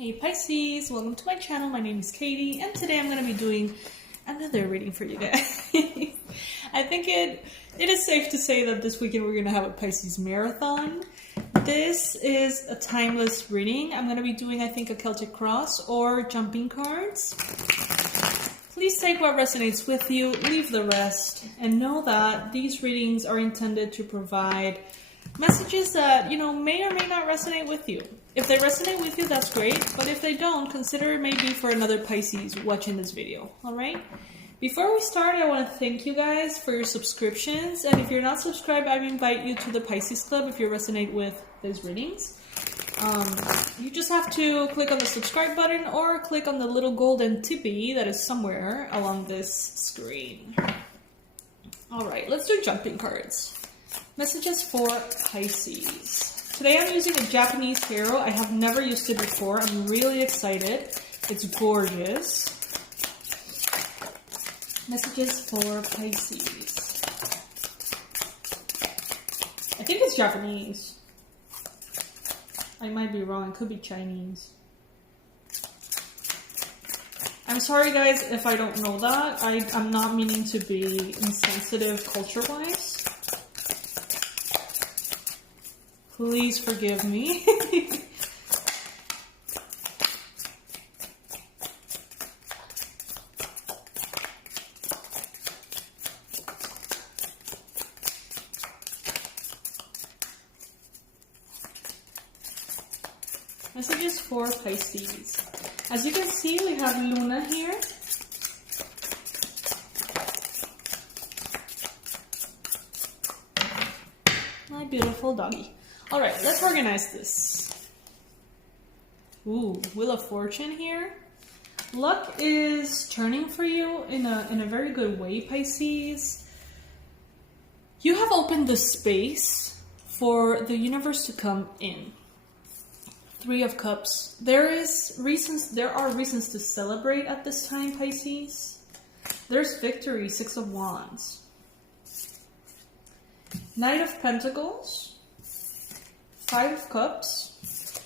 Hey Pisces, welcome to my channel. My name is Katie and today I'm going to be doing another reading for you guys. I think it is safe to say that this weekend we're going to have a Pisces marathon. This is a timeless reading. I'm going to be doing, I think, a Celtic cross or jumping cards. Please take what resonates with you, leave the rest, and know that these readings are intended to provide messages that, may or may not resonate with you. If they resonate with you, that's great, but if they don't, consider it maybe for another Pisces watching this video, alright? Before we start, I want to thank you guys for your subscriptions, and if you're not subscribed, I invite you to the Pisces Club if you resonate with these readings. You just have to click on the subscribe button or click on the little golden tippy that is somewhere along this screen. Alright, let's do jumping cards. Messages for Pisces. Today I'm using a Japanese tarot. I have never used it before. I'm really excited. It's gorgeous. Messages for Pisces. I think it's Japanese. I might be wrong. It could be Chinese. I'm sorry guys if I don't know that. I'm not meaning to be insensitive culture-wise. Please forgive me. Messages for Pisces. As you can see, we have Luna here. My beautiful doggy. Alright, let's organize this. Ooh, Wheel of Fortune here. Luck is turning for you in a very good way, Pisces. You have opened the space for the universe to come in. Three of Cups. There are reasons to celebrate at this time, Pisces. There's victory, Six of Wands. Knight of Pentacles. Five of Cups,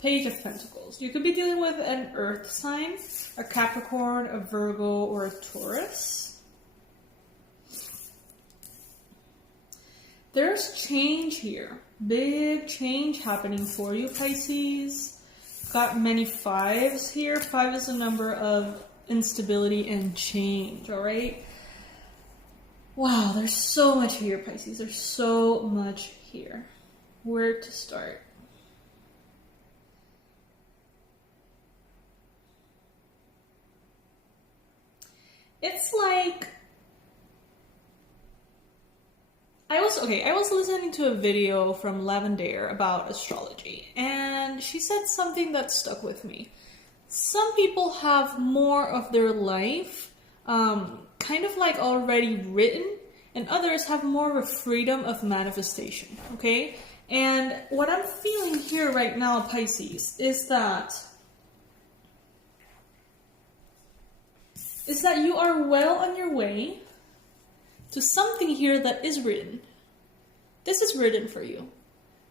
Page of Pentacles. You could be dealing with an earth sign, a Capricorn, a Virgo, or a Taurus. There's change here. Big change happening for you, Pisces. Got many fives here. Five is a number of instability and change, alright? Wow, there's so much here, Pisces. There's so much here. Where to start? It's like I was listening to a video from Lavender about astrology, and she said something that stuck with me. Some people have more of their life kind of like already written, and others have more of a freedom of manifestation, okay? And what I'm feeling here right now, Pisces, is that you are well on your way to something here that is written. This is written for you.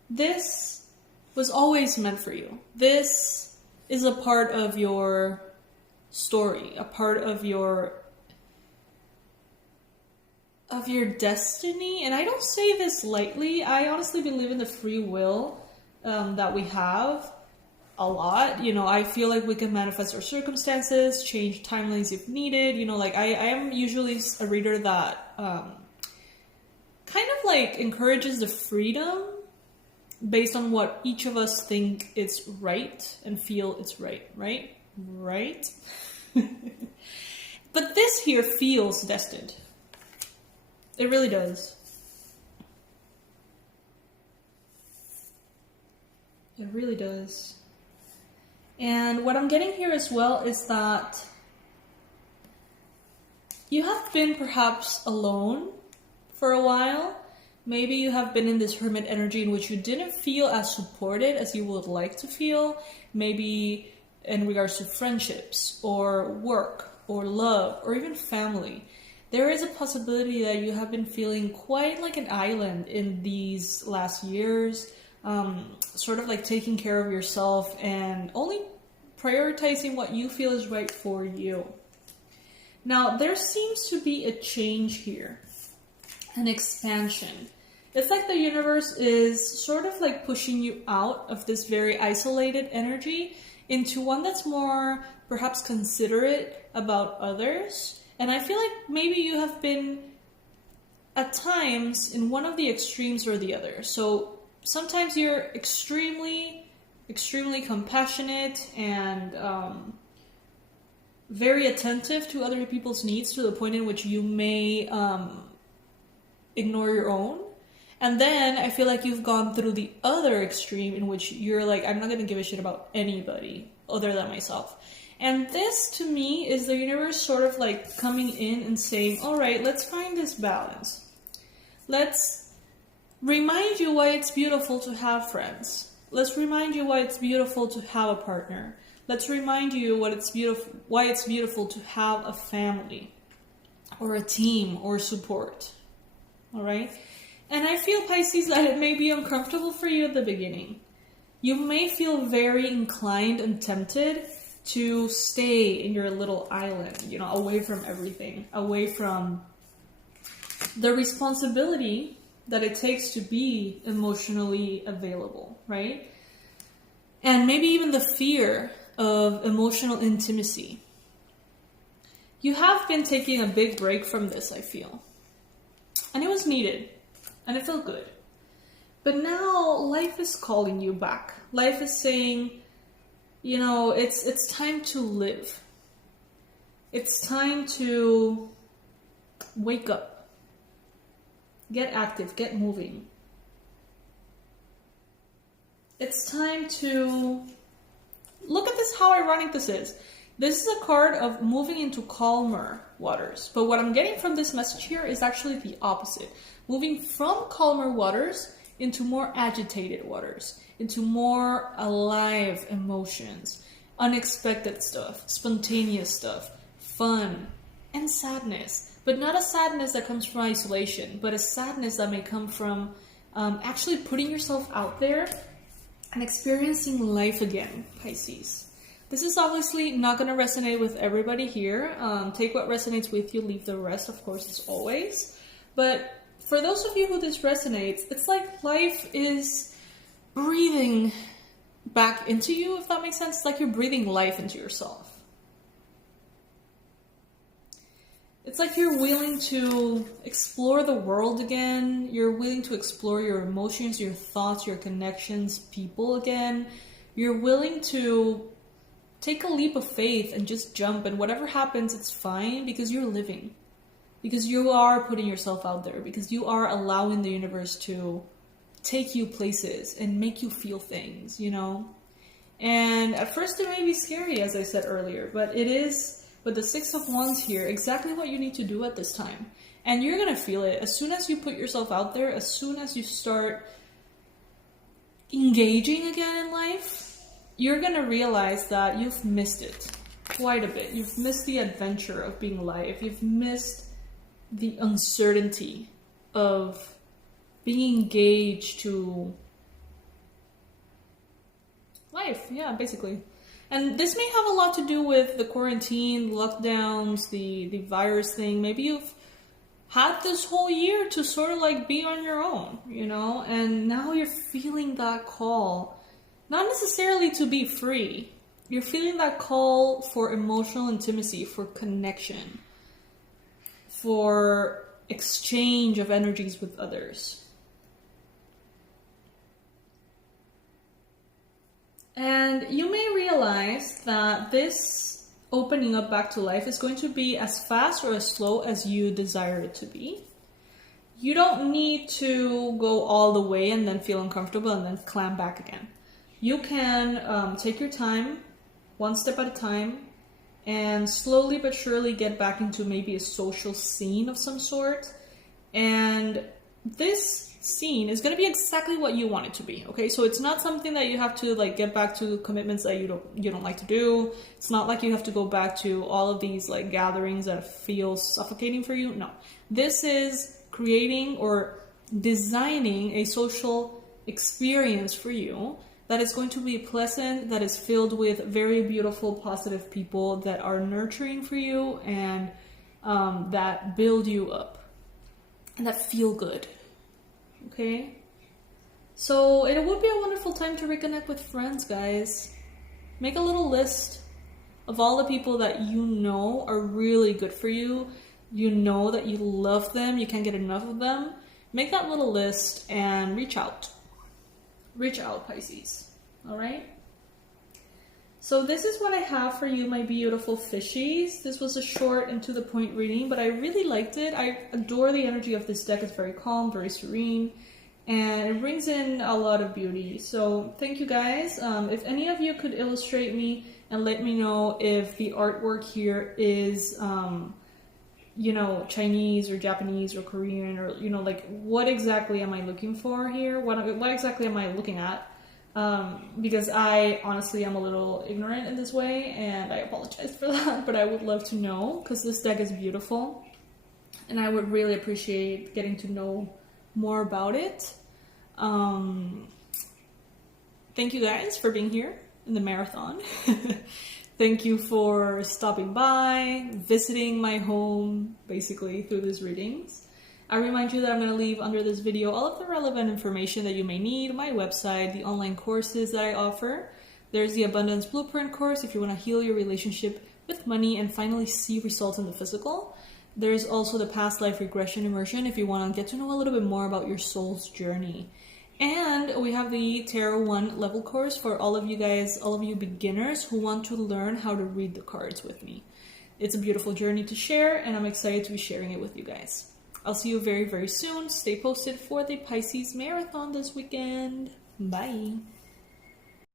This was always meant for you. This is a part of your story, a part of your destiny. And I don't say this lightly. I honestly believe in the free will that we have a lot. I feel like we can manifest our circumstances, change timelines if needed. I am usually a reader that kind of like encourages the freedom based on what each of us think it's right and feel it's right? But this here feels destined. It really does. It really does. And what I'm getting here as well is that you have been perhaps alone for a while. Maybe you have been in this hermit energy in which you didn't feel as supported as you would like to feel. Maybe in regards to friendships or work or love or even family. There is a possibility that you have been feeling quite like an island in these last years. sort of like taking care of yourself and only prioritizing what you feel is right for you. Now, there seems to be a change here, an expansion. It's like the universe is sort of like pushing you out of this very isolated energy into one that's more perhaps considerate about others. And I feel like maybe you have been at times in one of the extremes or the other. So sometimes you're extremely compassionate and very attentive to other people's needs to the point in which you may ignore your own. And then I feel like you've gone through the other extreme in which you're like, I'm not going to give a shit about anybody other than myself. And this, to me, is the universe sort of like coming in and saying, all right, let's find this balance. Let's remind you why it's beautiful to have friends. Let's remind you why it's beautiful to have a partner. Let's remind you why it's beautiful to have a family or a team or support. All right? And I feel, Pisces, that it may be uncomfortable for you at the beginning. You may feel very inclined and tempted to stay in your little island, you know, away from everything, away from the responsibility that it takes to be emotionally available, right? And maybe even the fear of emotional intimacy. You have been taking a big break from this, I feel. And it was needed. And it felt good. But now life is calling you back. Life is saying, you know, it's time to live. It's time to wake up. Get active, get moving. It's time to look at this, how ironic this is. This is a card of moving into calmer waters. But what I'm getting from this message here is actually the opposite. Moving from calmer waters into more agitated waters, into more alive emotions, unexpected stuff, spontaneous stuff, fun, and sadness. But not a sadness that comes from isolation, but a sadness that may come from actually putting yourself out there and experiencing life again, Pisces. This is obviously not going to resonate with everybody here. Take what resonates with you, leave the rest, of course, as always. But for those of you who this resonates, it's like life is breathing back into you, if that makes sense. It's like you're breathing life into yourself. It's like you're willing to explore the world again. You're willing to explore your emotions, your thoughts, your connections, people again. You're willing to take a leap of faith and just jump, and whatever happens, it's fine because you're living. Because you are putting yourself out there. Because you are allowing the universe to take you places and make you feel things, you know? And at first it may be scary, as I said earlier, but it is, with the Six of Wands here, exactly what you need to do at this time. And you're going to feel it. As soon as you put yourself out there, as soon as you start engaging again in life, you're going to realize that you've missed it quite a bit. You've missed the adventure of being alive. You've missed the uncertainty of being engaged to life. Yeah, basically. And this may have a lot to do with the quarantine, lockdowns, the virus thing. Maybe you've had this whole year to sort of like be on your own, you know? And now you're feeling that call, not necessarily to be free. You're feeling that call for emotional intimacy, for connection, for exchange of energies with others. And you may realize that this opening up back to life is going to be as fast or as slow as you desire it to be. You don't need to go all the way and then feel uncomfortable and then clam back again. You can take your time, one step at a time, and slowly but surely get back into maybe a social scene of some sort. And this scene is going to be exactly what you want it to be, okay? So it's not something that you have to like get back to commitments that you don't like to do. It's not like you have to go back to all of these like gatherings that feel suffocating for you. No. This is creating or designing a social experience for you that is going to be pleasant, that is filled with very beautiful, positive people that are nurturing for you and that build you up and that feel good. Okay? So it would be a wonderful time to reconnect with friends, guys. Make a little list of all the people that you know are really good for you. You know that you love them, you can't get enough of them. Make that little list and reach out. Reach out, Pisces. All right? So this is what I have for you, my beautiful fishies. This was a short and to the point reading, but I really liked it. I adore the energy of this deck. It's very calm, very serene, and it brings in a lot of beauty. So thank you guys. If any of you could illustrate me and let me know if the artwork here is you know, Chinese or Japanese or Korean, or, you know, like, what exactly am I looking for here? What exactly am I looking at? Because I honestly am a little ignorant in this way, and I apologize for that, but I would love to know, because this deck is beautiful, and I would really appreciate getting to know more about it. Thank you guys for being here in the marathon. Thank you for stopping by, visiting my home, basically, through these readings. I remind you that I'm going to leave under this video all of the relevant information that you may need, my website, the online courses that I offer. There's the Abundance Blueprint course if you want to heal your relationship with money and finally see results in the physical. There's also the past life regression immersion if you want to get to know a little bit more about your soul's journey. And we have the Tarot 1 level course for all of you guys, all of you beginners who want to learn how to read the cards with me. It's a beautiful journey to share, and I'm excited to be sharing it with you guys. I'll see you very, very soon. Stay posted for the Pisces Marathon this weekend. Bye.